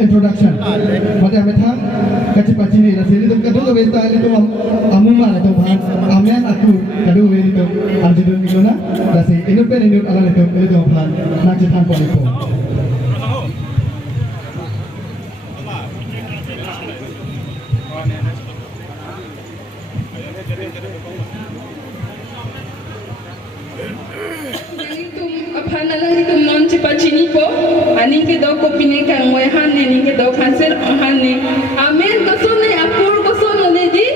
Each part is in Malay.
introduction. Pada metang kacip pacini nasi itu kedua besta itu amuma itu bahan amen aku kedua itu arjudun itu na nasi inut pen inut alam itu bahan nak citan pun itu. Itu non cepat cini po, aning ke dau kopi ne kang wai han ne, aning ke dau kanser han ne. Amen koso ne apur koso ne di.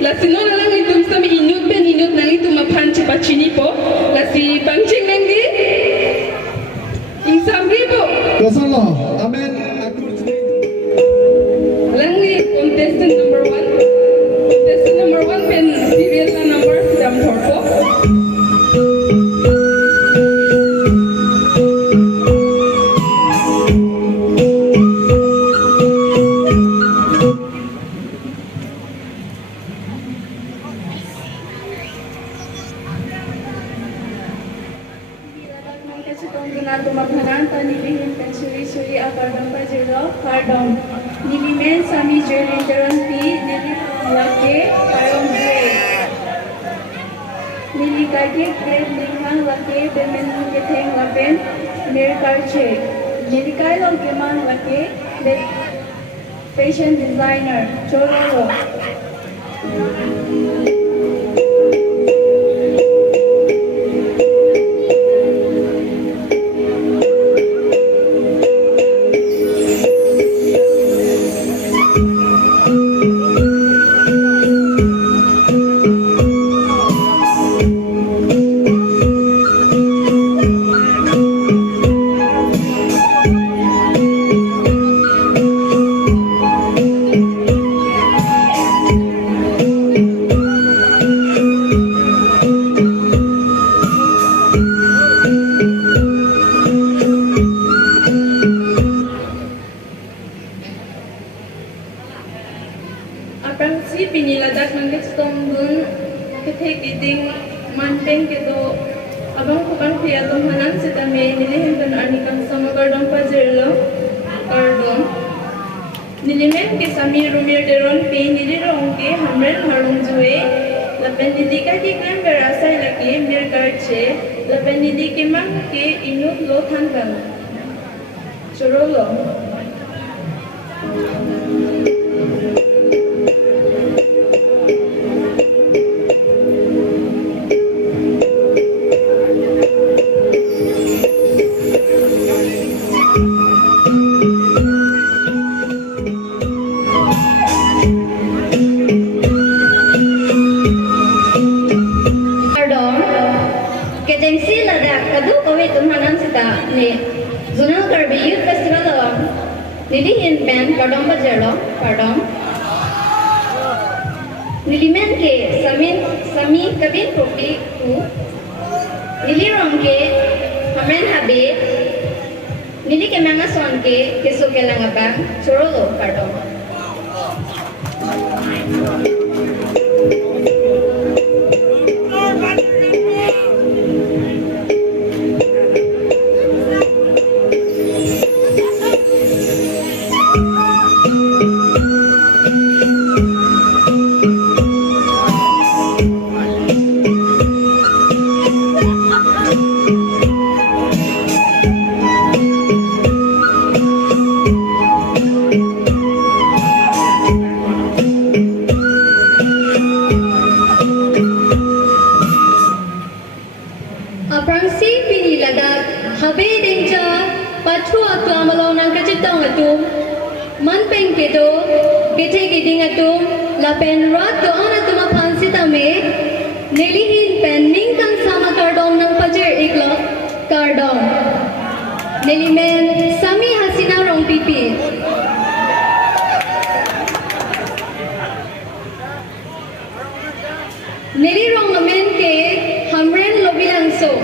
La sino na lang itu sami inut pen inut nang itu mapan cepat cini po. La si pancing nang di. Insam ribu. Koso lo, amen aku. Lang ni contestant number 1. Contestant number 1 pen serial na number sedam torpo. Nilimen sami jelindaran pi nili lake parong bre. Nili kage grade linghang lake bemen keteng lapen merkarche. Nili kai long keman lake fashion designer chororo. Nilimen ke sami rumir deron pe nilirong ke hamren harung jue lapen nidi ka ke klem berasai lagi mir karche lapen nidi ke mang ke inut lo thankan chorolo Nilihin band pardon bajero pardon Nilimen ke sami kabin kopi tu Nilirong ke hamen habe Nili ke mangason ke keso ke langabang chorolo pardon Lapen rat to ana tuma phansi tame nelihin pen mingkan sama kardom nang pajer iklok kardom nelimen sami hasina rong pipi neli rong amen ke hamren lobilang so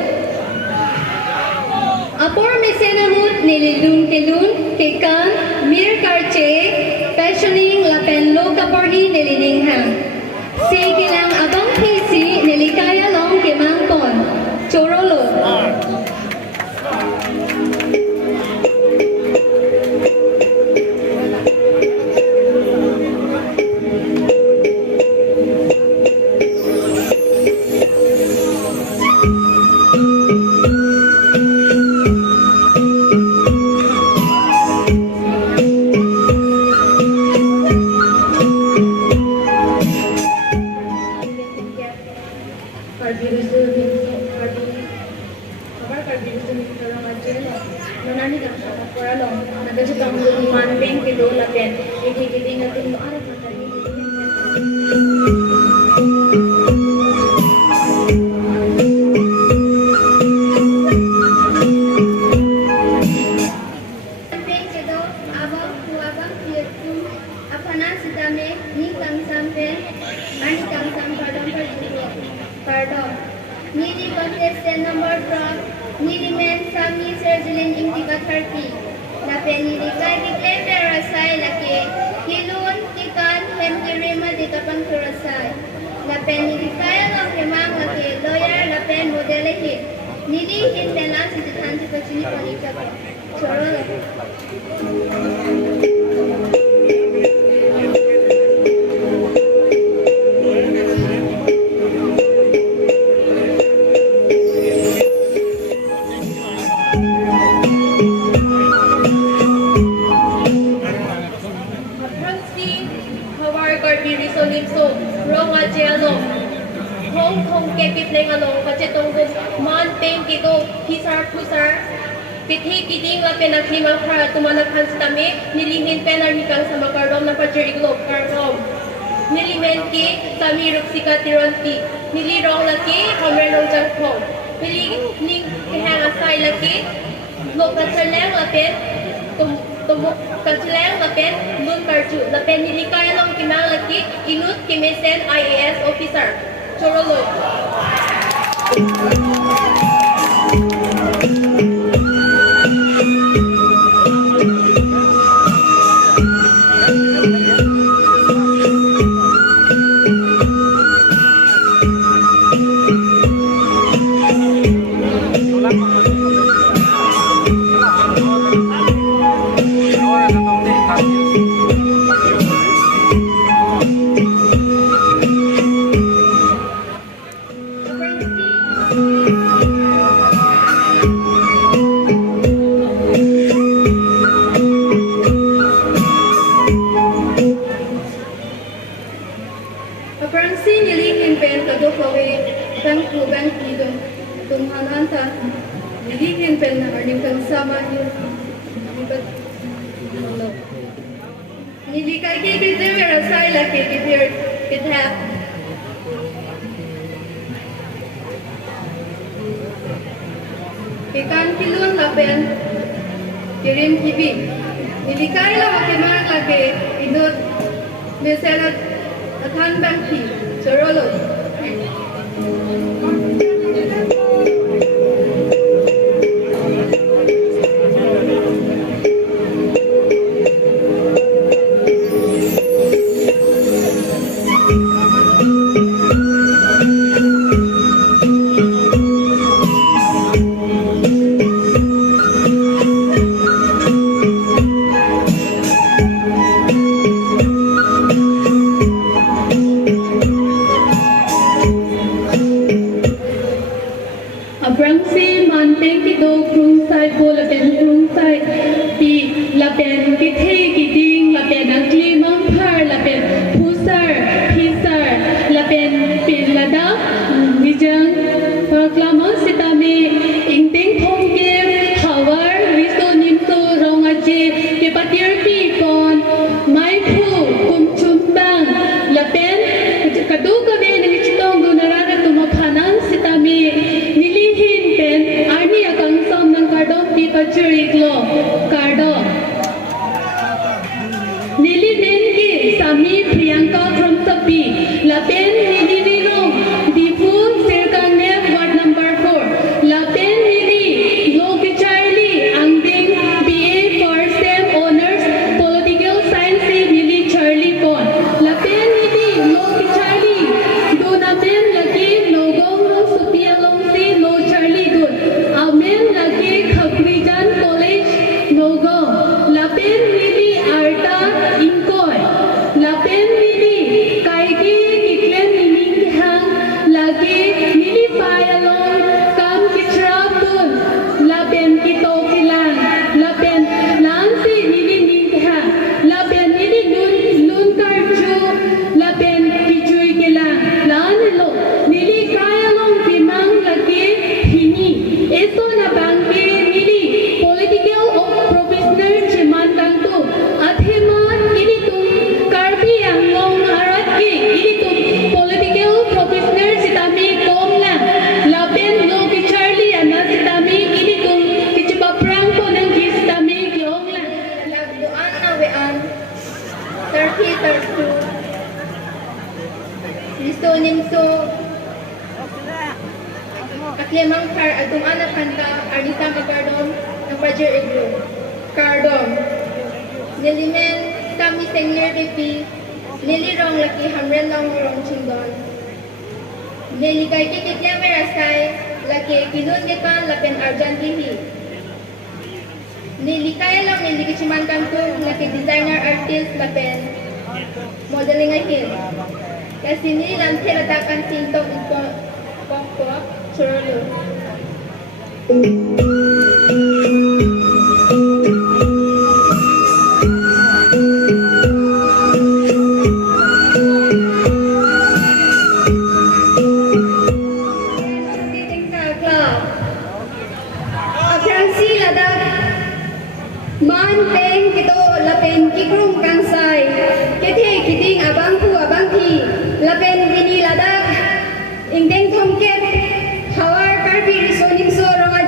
apor mesenahut nelilun kelun kekan mir karche fashioning lapen lo kaporhi nelining hang sigilang abang pisi nelikaya long kemangkon chorolo nakajutang man peng kilo lapen ikikiti natin mo arap na tayo. Pardon. Nili contestant number 12, Nili men Sami Sergelin Indica 30. Lapen nili kay declare perasay laki, kilun kikan hemtirima di kapan kurasay. Lapen nili kaya ng himang laki, lawyer lapen modelehi. Nili hintelan si Titan si Pachini Panita ko. Choro laki. Hong Kong kepit leng along kacetong gum man peng kito hisar pusar pithi kiting la penak limang pra tumanak hans tame nilihin penar nikang sa makarom na pajer iglop karkom nilimen ki sami ruksika tironti nilirong laki homerong jangkong nilining kehang asay laki lo kacaleng la pen tumuk kacaleng la pen lun karju la pen nilikaya long kimang laki inut kimesen IAS officer Chorolo. Ikan kilun lapen kirim kibi. Nilikai la makimang lagi inut meselat atan bangki Chorolo. Lapen Mili, Kaigi, Iklen Peter to Risonim so Aklemang kar atum anak kanta Arnita Magardom ng Roger Iglo Cardom Nilimen kami sengler depi Nilirong laki hamren long rong chingdon Nilikay kikitya merasay laki kinun nikan lapen Argentini Nilikaya lang nilikichiman kanto laki designer artist lapen modeling ahin kasi nilang teratakan sintong pokpok churlo Man peng kito lapen kikrum kansai kethe kiting abang thi lapen bini ladak ingdeng thongket hawar karpi risonim so ronga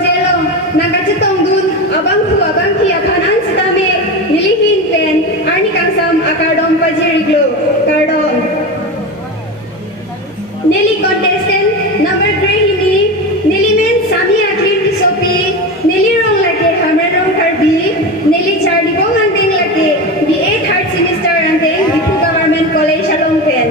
nakachitong dun abang thi aphanan sitame nilihin pen arni kangsam akardom pajiriglo kardom nili contestant number 3 hini nilimen sami aklir sopi nilirong lage hamrong karbi Nili Charlie Bong Anteng lagi di 8th semester Anteng di Government College Alongpen.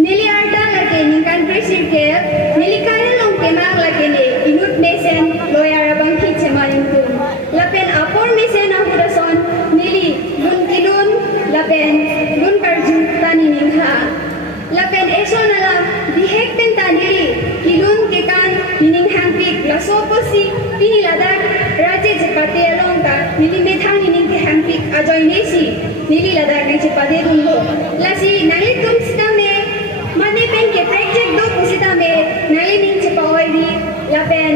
Nili Arda lagi ning country circle, Nili Kaya Long Kemang lagi ni Inut Mesen Loyara Bangkit Semalimtum. Lapen apor Mesen Ahurason Nili Lun Kilun Lapen Lun Karju Tani Ningha. Lapen eso nalang di hekpen tani Kilun Kekan Nining Hangpik Lasoposi Piniladak Raja Jepate Alongka Nili Methang Nining Hangpik Ajoy Nesi Nili Ladak Jepate Rumbo Lasi Nali Tum Sitame Mane Pen Ke Project Do Pusitame Nali Ning Jepaoidi Lapen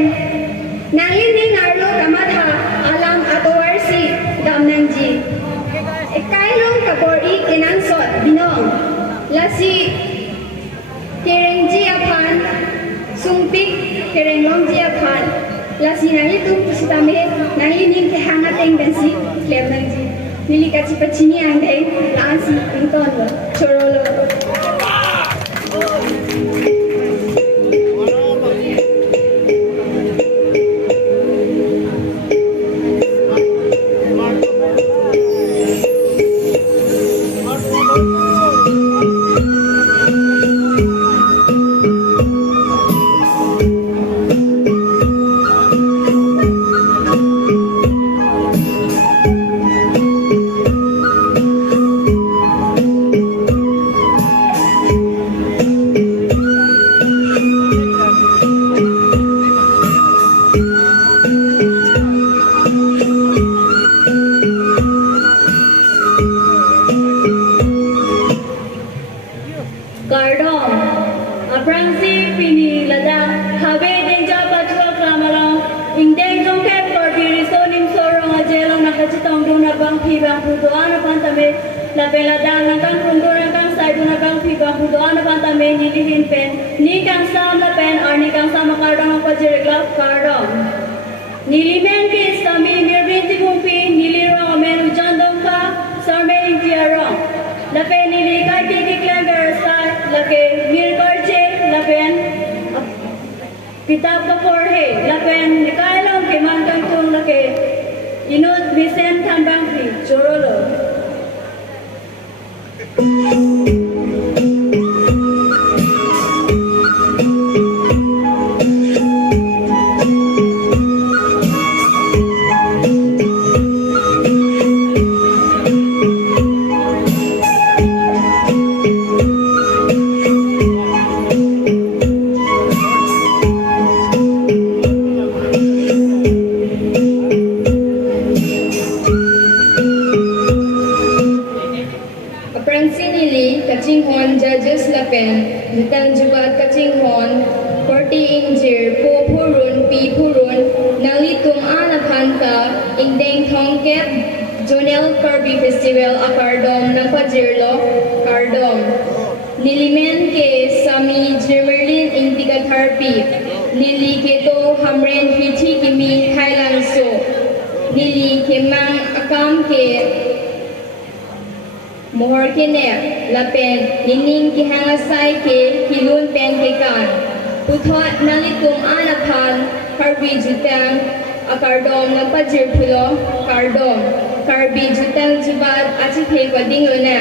Nali Ning Arlo Kamatha Alam Atowarsi Damnangji Ekailong Kapori Kenang Sot Binong Lasi Kerengji Apan Sumpik Kerenglongji Apan Lasi nali tu pusitame nali ning ke hangat eng bensi klem nangji nili kaci pacini angdeng laansi pinton lo chorolo La pela dang nang kang rung dorang kang sai du nang kang phi bang hu do an ban ta me ni li hin pen ni kang sam la pen ar ni kang sam kar dong pa jere glove kar dong ni li men ke sami mir bin ti bung pi ni li ro men u jan dong ka sar me ing ti ro la pen ni li kai ti ki klan gar sai la ke mir kar che la pen kitab ka por he la pen ni kai long ke man kang tung la ke inut bisen tham bang phi chorolo Nitang jubat kaching hon, 40 injir, po purun, pi purun, nalitum anapanta, ingdeng thongket, Jonel Kirby Festival akardom ng Pajirlo, kardom. Nilimen ke Sami Jermerlin Indigat Harpi, Nili keto Hamren Hiti Kimi Highland So, Nili ke Mang Akam ke mohor kene lapen nining ki hangasai ke kilun pen ke kan puthot nalikum anaphan karbi jutang akardom napajir phulo kardom karbi jutang jibat achi the koding lona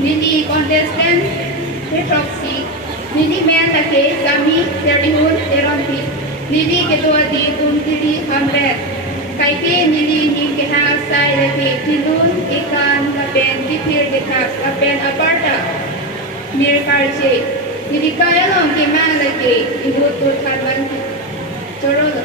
Nili contestant proxy Nili men lake kami terihun teronti Nili ketua di tuntiri hamlet kaike Nili ni keha sai lake tilun ikan kapen dipir dekak kapen aparta mir karche Nili kaya long keman lake ibu turkan Corolo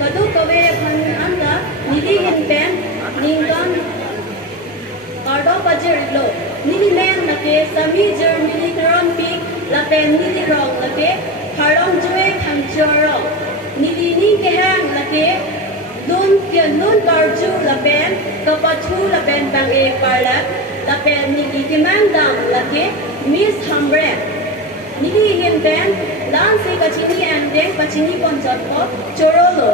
kadu kawe pan anda nili hin pen ningan kardo bajir lo nili men lake sami jer nili kram pi la pen nili rong lake harong jue kham jorong nili ni ke hang lake nun pian nun karju la pen kapathu la pen bang e parla la pen nili ke mandang lake miss hambre nili hin pen dan se kachini andeng kachini ponjot ko chorolo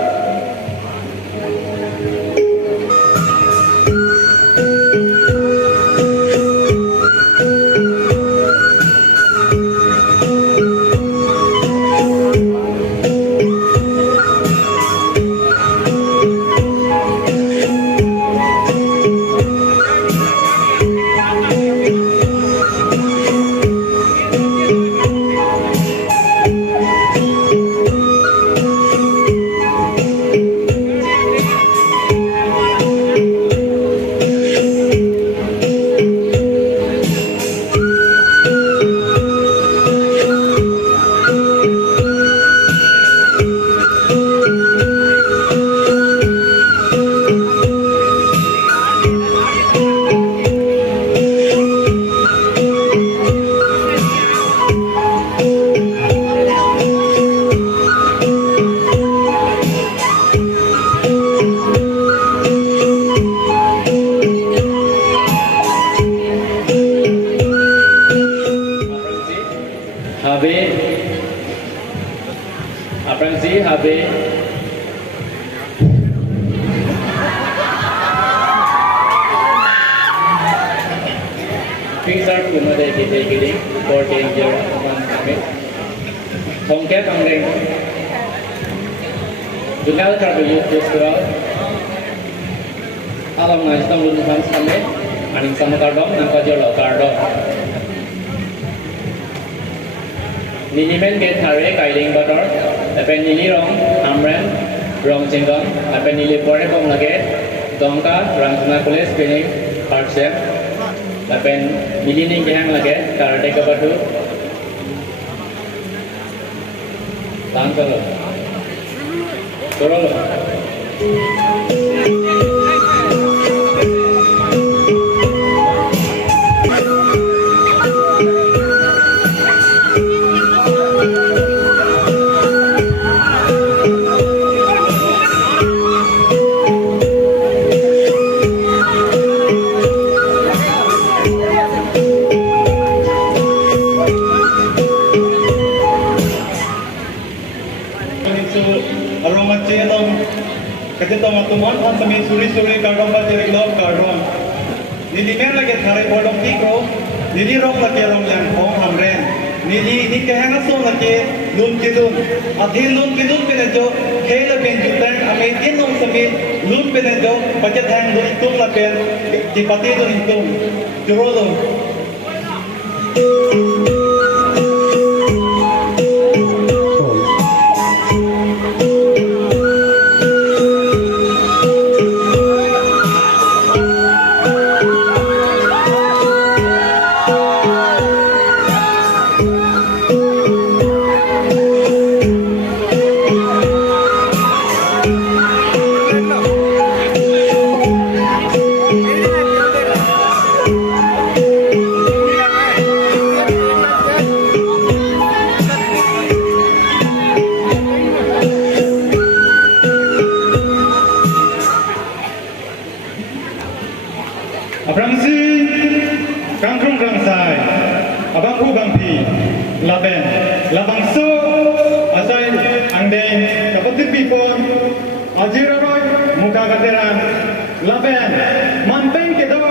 Habe Things are accommodated giling for danger one summit. Thongket ang ring. Dungal karbo youth festival. Alam na isang luluhan summit. Aning sama kardom nang kajolo kardom. Nilimen get hare kailing bator. Apen nili rong amren rong jinggon. Apen nili pore pom lage. Dongka rangna kules pining partsep. Apen nili ning kehang lage karate kabatu. Tangkalo. Torolo. Ketika matuman kan semi suri kardom bajir log kardom. Nili men lagi thare bodong tikro, nili rong lagi rong yang kong hamren. Nili ni kehanga so lagi lun kidun. Athi lun kidun pene jo khela ben jutang ame inong semi lun pene jo bajet hang lun tum la pen di pati lun tum. Jurolo. Laben, labangso, asai angdeng, kapatit pipon, ajiroy, muka kateran, laben, manteng kedo,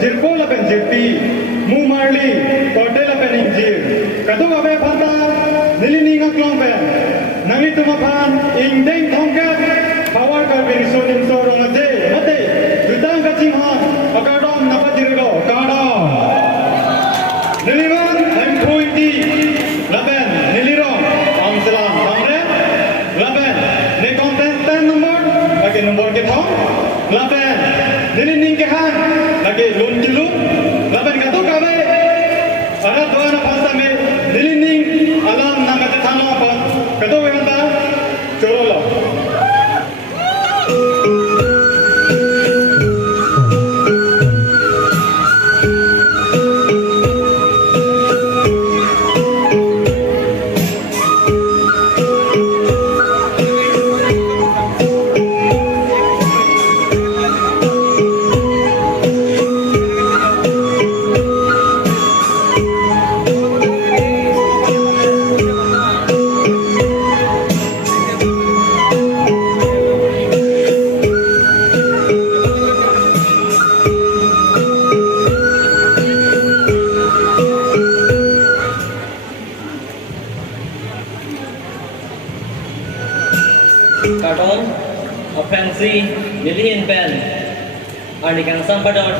jirpo laben jirpi, mumarli, kote laben injir, kadu abe pata, nilininga klomben, nangi tumapan, ingdeng thongkat, power karbin sonim sorong aje, mate, jutang kacimhan, akadom napajirgo, kadom, niliman, Laben, nilirong, amselam, amren, laben, ne kontestan nomor, lagi nomor kita, laben, nilining kehan, lagi lun kilun, laben katu kabe, arat doana pasta me, nilining alam nangate thano apa, katu wehanta, chorolo. Karton, Fancy, Nilihin Pen, Anikan Sam Padot,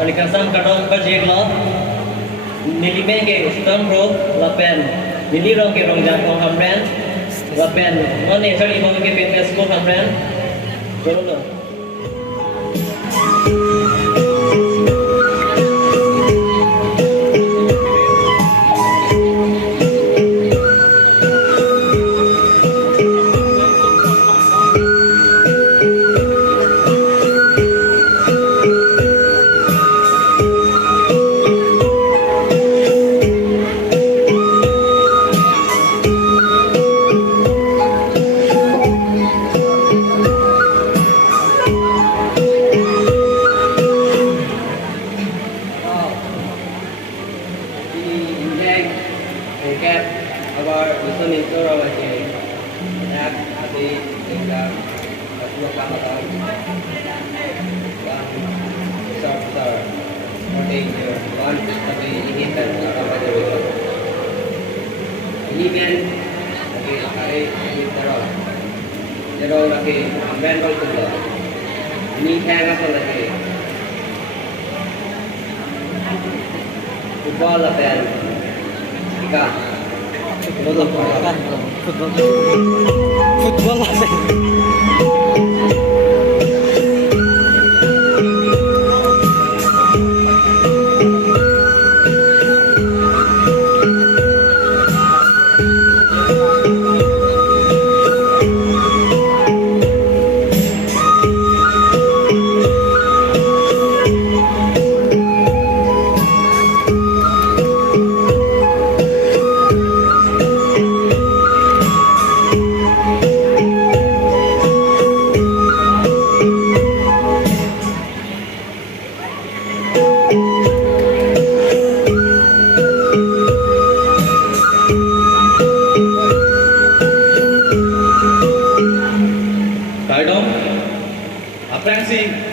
Anikan Sam Karton Pajeglo, Nilimenge, Stone Grove, La Pen, Nilirong ke Rongjang Kong Hamren, La Pen, None Chari Bong ke Pen School Hamren, Jolo. Recap our listening to our app adi tinggal dua kamera software motor one tapi ini kan apa jadi ini kan lagi hari ini terus jadi lagi ambil kalau tu ini kan apa lagi football lah Football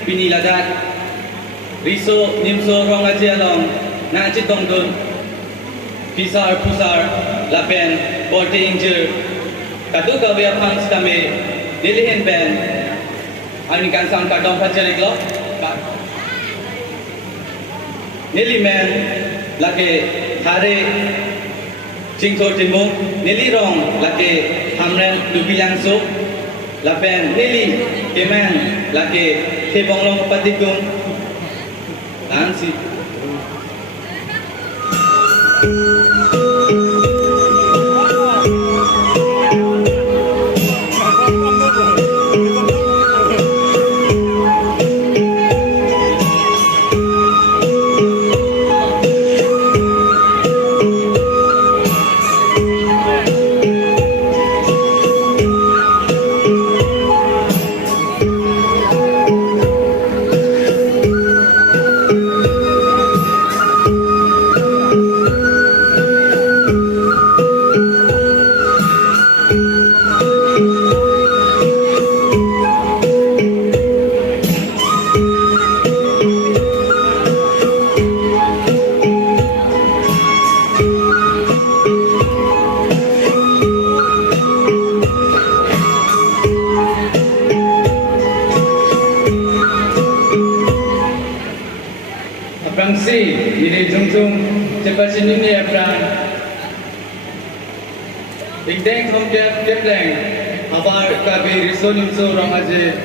Piniladat, Riso, Nimso, Rongajialong, Nachitong Dun, Pisar, Pusar, Lapen, Borte Injur, Katuka Viapans Kame, Nilihin Ben, Anikan Sam Kadong Pajariglo, Nilimen, Lake, Hare, Jingko Timu, Nilirong, Lake, Hamren, Lubilang Sup, Lapen, Nili, Kemen, Lake, Tebong Long Patikung, Nancy. Bangsi, ini jung-jung, cepat sini ni apran. Ingdeng komjep kepleng, abar kabe risol imso rong aje.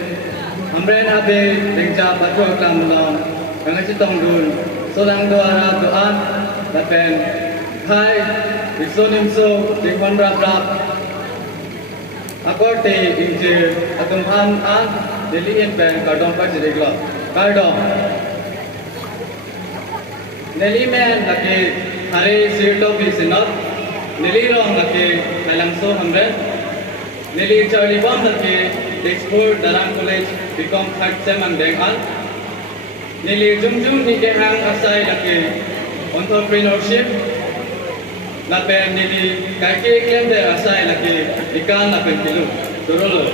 Hamren abe dengja batu aklam long, rangaji tongdun, solang doara doan, lapen, kai risol imso dengkon rap. Akor te inje atum an Delhi in pen kardom pa jiriglo. Kardom. Nelly man laki hare sirto bi sinot, Nelly rong laki Melangso 100, Nelly Charlie Bomb laki Dexport Darang College become third sem ang dengan, Nelly Jumjum ni kehang asai laki entrepreneurship, lapen Nelly kaki claim de asai laki ikan lapen pilu, turolo.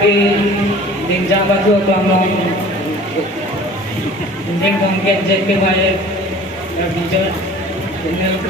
lagi tinggal batu kelamong tinggal kongket jet ke wayar bicara dengan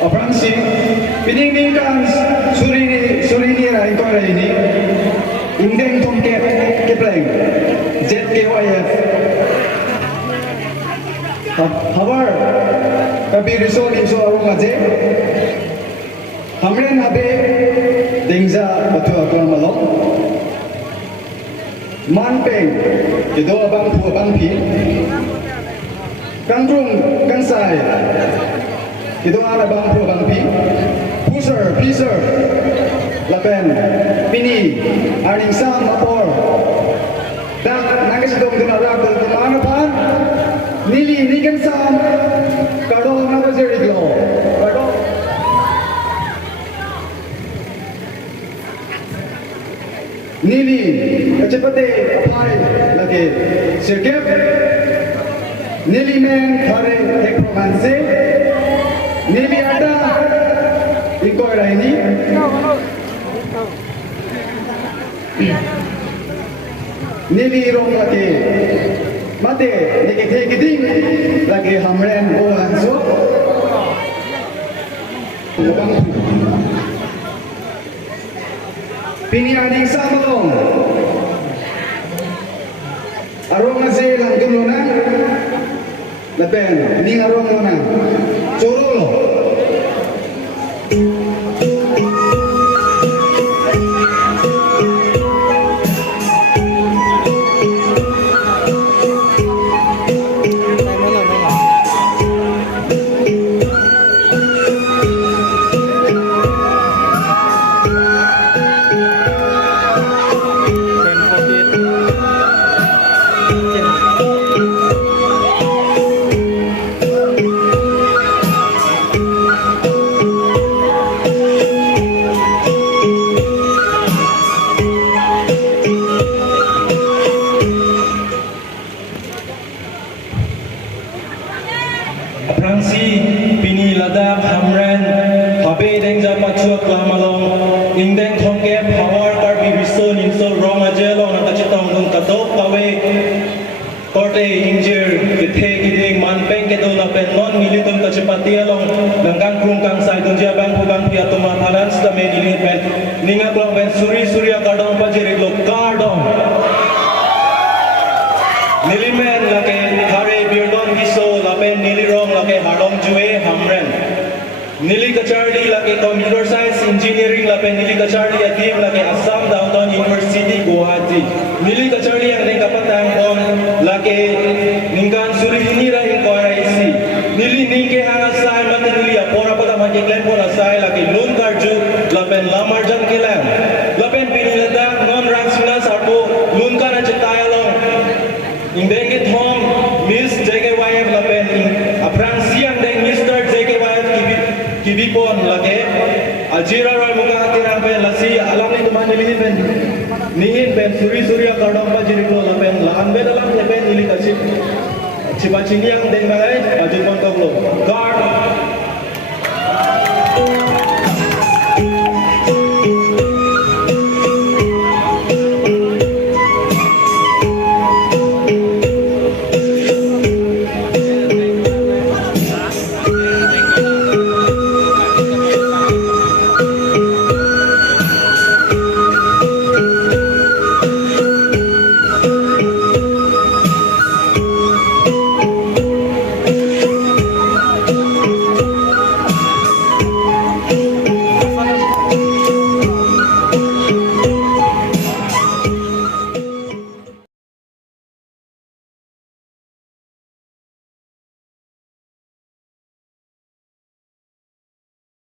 Operasi piningkan suri rai kau ini indeng tongket kepleng ZKYF habar kabi risol iso arung aje hamren habe dengza batu akal malok manpeng kedo abang pu abang pi kangkung kansai itu ada bang pi, pusher, lapen, pini, aning sam apor, dan nangis dong dengan rak dan mana pan, nili niken sam, kado naga jadi glo, kado, nili, kecepate apai lagi, sirkep, nili men thare ek romanse. Nili ada iko ini nili rong lagi mate nike giding lagi hamren bolan so pini aning samong arong nase langgul lona lepen ning arong lona Chorolo. Prangsi pini ladak hamren habe dengja pachuak lamalong indeng thongke power karbi biso nimso rong ajelo na kachitong dun kadok kawe korte injir githe giding manpeng ke do na pen non militum kachipati along nangkan krung kang sai dunja bang pugang pia tuma thalan sta me dili pen ninga klong pen surya kadong pajeri lo kadong nilimen lake hare birdon giso lapen nilirong lake harong jue hamren nili kacharli lake computer science engineering lapen nili kacharli adim lake Assam Downtown University Guwahati nili kacharli ang kapatang on lake ningkan suri hinira inquire isi nili ningke hanga sai mat nili apora pada manje klen pora sai lake lun karju lapen lamarjan kelang lapen pinilada non rangsuna sarpo lun kana cetaya long Indeng it home Miss JKYF lapen aprang siang deng Mr. JKYF kibipon lake ajira ral muka tirang pe lasi alam ni tuman nilihin pen nihin pen suri kadang pajiri lo lapen lahan be dalam pen nili kacip cipaciniang deng balai ajipon koglo guard